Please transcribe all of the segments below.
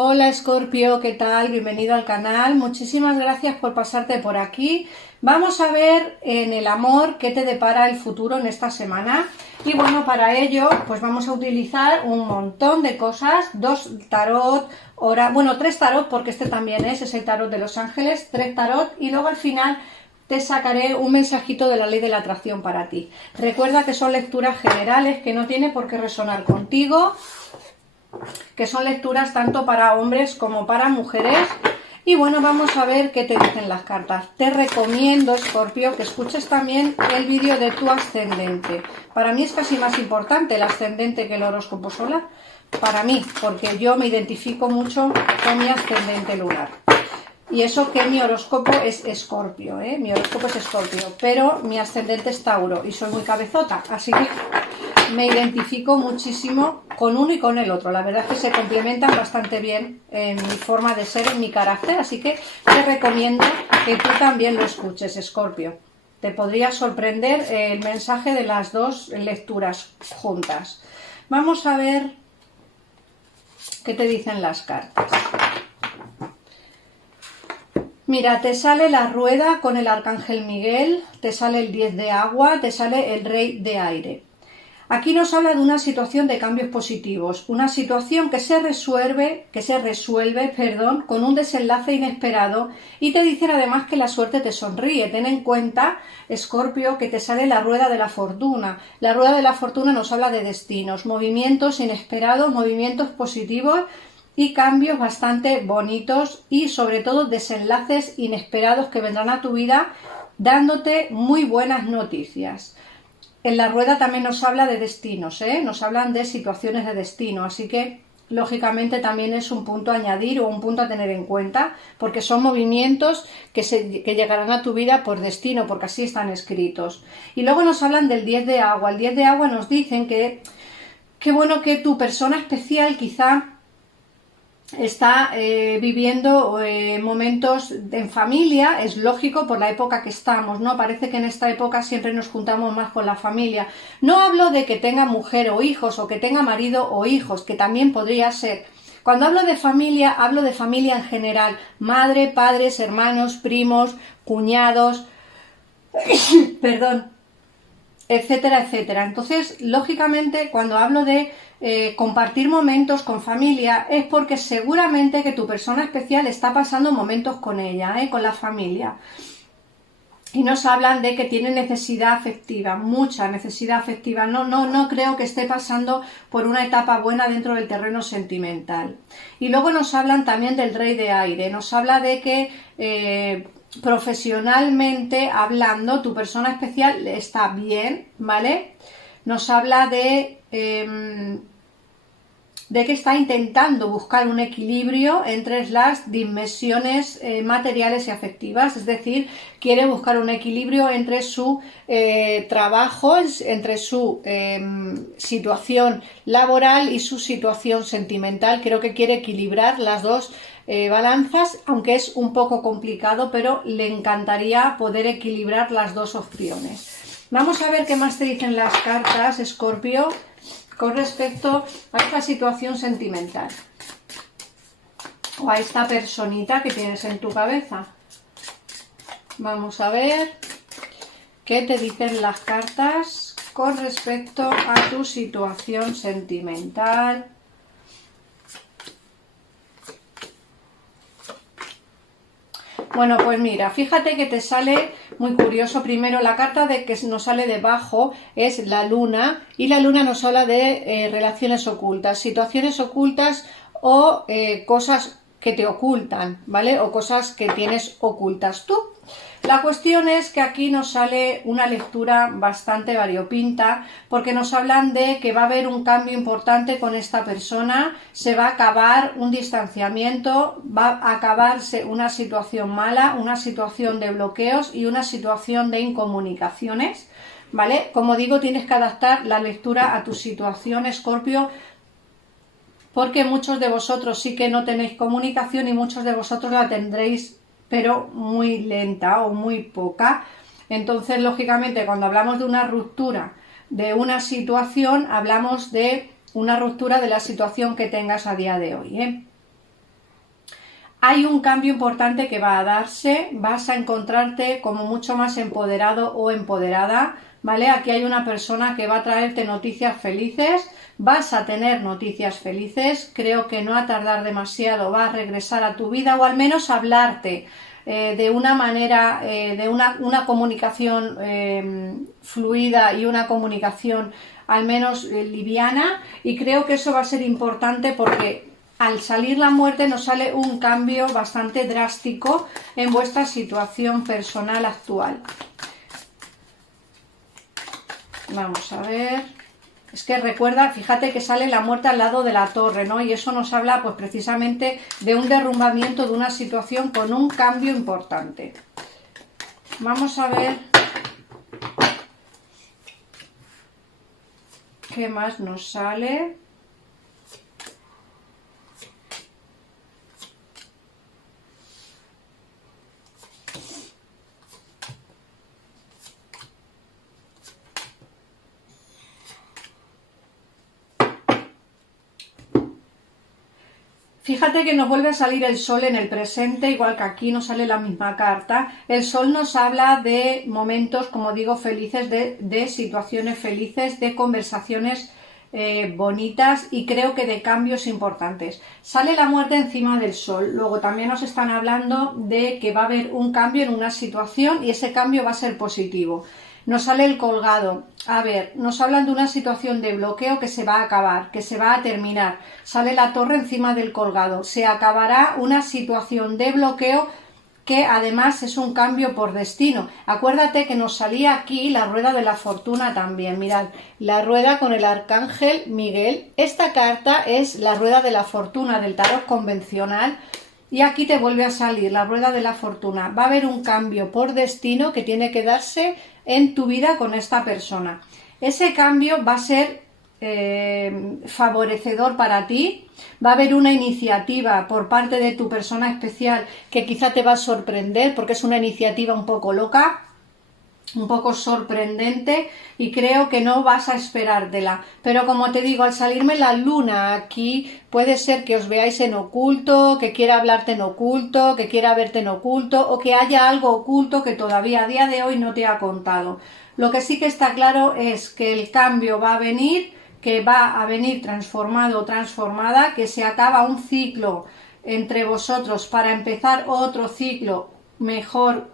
Hola Escorpio, ¿qué tal? Bienvenido al canal. Muchísimas gracias por pasarte por aquí. Vamos a ver en el amor qué te depara el futuro en esta semana. Y bueno, para ello pues vamos a utilizar un montón de cosas. Dos tarot, tres tarot porque este también es el tarot de los ángeles, tres tarot y luego al final te sacaré un mensajito de la ley de la atracción para ti. Recuerda que son lecturas generales, que no tiene por qué resonar contigo, que son lecturas tanto para hombres como para mujeres. Y bueno, vamos a ver qué te dicen las cartas. Te recomiendo, Escorpio, que escuches también el vídeo de tu ascendente. Para mí es casi más importante el ascendente que el horóscopo solar. Para mí, porque yo me identifico mucho con mi ascendente lunar. Y eso que mi horóscopo es Escorpio, mi horóscopo es Escorpio, pero mi ascendente es Tauro y soy muy cabezota, así que me identifico muchísimo con uno y con el otro. La verdad es que se complementan bastante bien en mi forma de ser, en mi carácter, así que te recomiendo que tú también lo escuches, Escorpio. Te podría sorprender el mensaje de las dos lecturas juntas. Vamos a ver qué te dicen las cartas. Mira, te sale la rueda con el arcángel Miguel, te sale el 10 de agua, te sale el rey de aire. Aquí nos habla de una situación de cambios positivos, una situación que se resuelve, con un desenlace inesperado, y te dicen además que la suerte te sonríe. Ten en cuenta, Escorpio, que te sale la rueda de la fortuna. La rueda de la fortuna nos habla de destinos, movimientos inesperados, movimientos positivos y cambios bastante bonitos y sobre todo desenlaces inesperados que vendrán a tu vida dándote muy buenas noticias. En la rueda también nos habla de destinos, nos hablan de situaciones de destino, así que lógicamente también es un punto a añadir o un punto a tener en cuenta, porque son movimientos que llegarán a tu vida por destino, porque así están escritos. Y luego nos hablan del 10 de agua. El 10 de agua nos dicen que bueno, que tu persona especial quizá está viviendo momentos en familia. Es lógico por la época que estamos, ¿no? Parece que en esta época siempre nos juntamos más con la familia. No hablo de que tenga mujer o hijos o que tenga marido o hijos, que también podría ser. Cuando hablo de familia en general. Madre, padres, hermanos, primos, cuñados, perdón, etcétera, etcétera. Entonces, lógicamente, cuando hablo de compartir momentos con familia, es porque seguramente que tu persona especial está pasando momentos con ella, con la familia. Y nos hablan de que tiene necesidad afectiva, mucha necesidad afectiva. No creo que esté pasando por una etapa buena dentro del terreno sentimental. Y luego nos hablan también del rey de aire. Nos habla de que profesionalmente hablando, tu persona especial está bien, ¿vale? Nos habla de que está intentando buscar un equilibrio entre las dimensiones materiales y afectivas, es decir, quiere buscar un equilibrio entre su trabajo, entre su situación laboral y su situación sentimental. Creo que quiere equilibrar las dos balanzas, aunque es un poco complicado, pero le encantaría poder equilibrar las dos opciones. Vamos a ver qué más te dicen las cartas, Escorpio, con respecto a esta situación sentimental o a esta personita que tienes en tu cabeza. Vamos a ver qué te dicen las cartas con respecto a tu situación sentimental. Bueno, pues mira, fíjate que te sale muy curioso. Primero, la carta de que nos sale debajo es la luna, y la luna nos habla de relaciones ocultas, situaciones ocultas o cosas que te ocultan, ¿vale? O cosas que tienes ocultas tú. La cuestión es que aquí nos sale una lectura bastante variopinta, porque nos hablan de que va a haber un cambio importante con esta persona, se va a acabar un distanciamiento, va a acabarse una situación mala, una situación de bloqueos y una situación de incomunicaciones, ¿vale? Como digo, tienes que adaptar la lectura a tu situación, Escorpio, porque muchos de vosotros sí que no tenéis comunicación y muchos de vosotros la tendréis pero muy lenta o muy poca. Entonces, lógicamente, cuando hablamos de una ruptura de una situación, hablamos de una ruptura de la situación que tengas a día de hoy, hay un cambio importante que va a darse, vas a encontrarte como mucho más empoderado o empoderada, ¿vale? Aquí hay una persona que va a traerte noticias felices, vas a tener noticias felices, creo que no a tardar demasiado va a regresar a tu vida o al menos hablarte de una manera, de una comunicación fluida y una comunicación al menos liviana, y creo que eso va a ser importante porque al salir la muerte nos sale un cambio bastante drástico en vuestra situación personal actual. Vamos a ver. Es que recuerda, fíjate que sale la muerte al lado de la torre, ¿no? Y eso nos habla pues precisamente de un derrumbamiento de una situación con un cambio importante. Vamos a ver qué más nos sale. Fíjate que nos vuelve a salir el sol en el presente, igual que aquí nos sale la misma carta. El sol nos habla de momentos, como digo, felices, de situaciones felices, de conversaciones bonitas y creo que de cambios importantes. Sale la muerte encima del sol. Luego también nos están hablando de que va a haber un cambio en una situación y ese cambio va a ser positivo. Nos sale el colgado. A ver, nos hablan de una situación de bloqueo que se va a acabar, que se va a terminar. Sale la torre encima del colgado. Se acabará una situación de bloqueo que además es un cambio por destino. Acuérdate que nos salía aquí la rueda de la fortuna también. Mirad, la rueda con el arcángel Miguel. Esta carta es la rueda de la fortuna del tarot convencional. Y aquí te vuelve a salir la rueda de la fortuna. Va a haber un cambio por destino que tiene que darse en tu vida con esta persona. Ese cambio va a ser favorecedor para ti. Va a haber una iniciativa por parte de tu persona especial que quizá te va a sorprender porque es una iniciativa un poco loca, un poco sorprendente y creo que no vas a esperártela. Pero como te digo, al salirme la luna aquí, puede ser que os veáis en oculto, que quiera hablarte en oculto, que quiera verte en oculto o que haya algo oculto que todavía a día de hoy no te ha contado. Lo que sí que está claro es que el cambio va a venir, que va a venir transformado o transformada, que se acaba un ciclo entre vosotros para empezar otro ciclo mejor,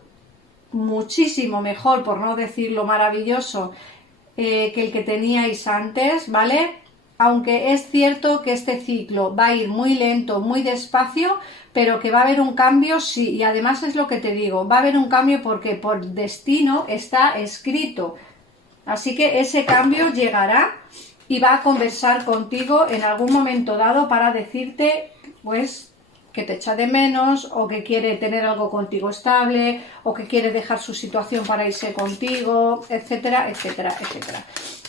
muchísimo mejor, por no decirlo maravilloso, que el que teníais antes, ¿vale? Aunque es cierto que este ciclo va a ir muy lento, muy despacio, pero que va a haber un cambio, sí, y además es lo que te digo, va a haber un cambio porque por destino está escrito, así que ese cambio llegará y va a conversar contigo en algún momento dado para decirte, pues, que te echa de menos o que quiere tener algo contigo estable o que quiere dejar su situación para irse contigo, etcétera, etcétera, etcétera.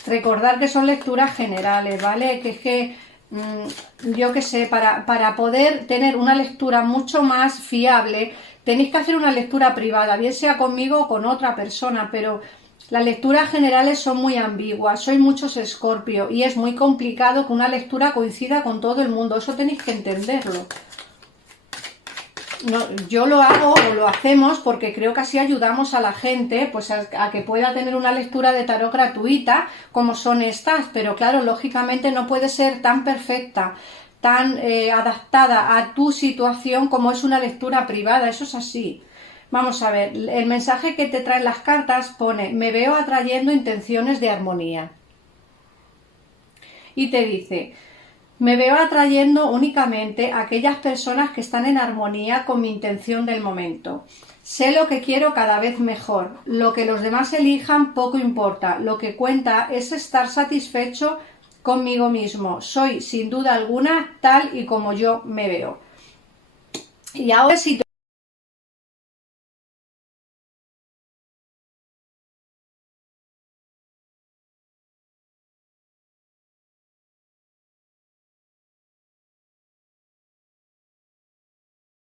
Recordar que son lecturas generales, ¿vale? Que es que, yo qué sé, para poder tener una lectura mucho más fiable, tenéis que hacer una lectura privada, bien sea conmigo o con otra persona, pero las lecturas generales son muy ambiguas, sois muchos Escorpio y es muy complicado que una lectura coincida con todo el mundo, eso tenéis que entenderlo. No, yo lo hago o lo hacemos porque creo que así ayudamos a la gente pues a que pueda tener una lectura de tarot gratuita como son estas, pero claro, lógicamente no puede ser tan perfecta, tan adaptada a tu situación como es una lectura privada, eso es así. Vamos a ver, el mensaje que te traen las cartas pone: me veo atrayendo intenciones de armonía. Y te dice: me veo atrayendo únicamente a aquellas personas que están en armonía con mi intención del momento. Sé lo que quiero cada vez mejor. Lo que los demás elijan poco importa. Lo que cuenta es estar satisfecho conmigo mismo. Soy, sin duda alguna, tal y como yo me veo. Y ahora, si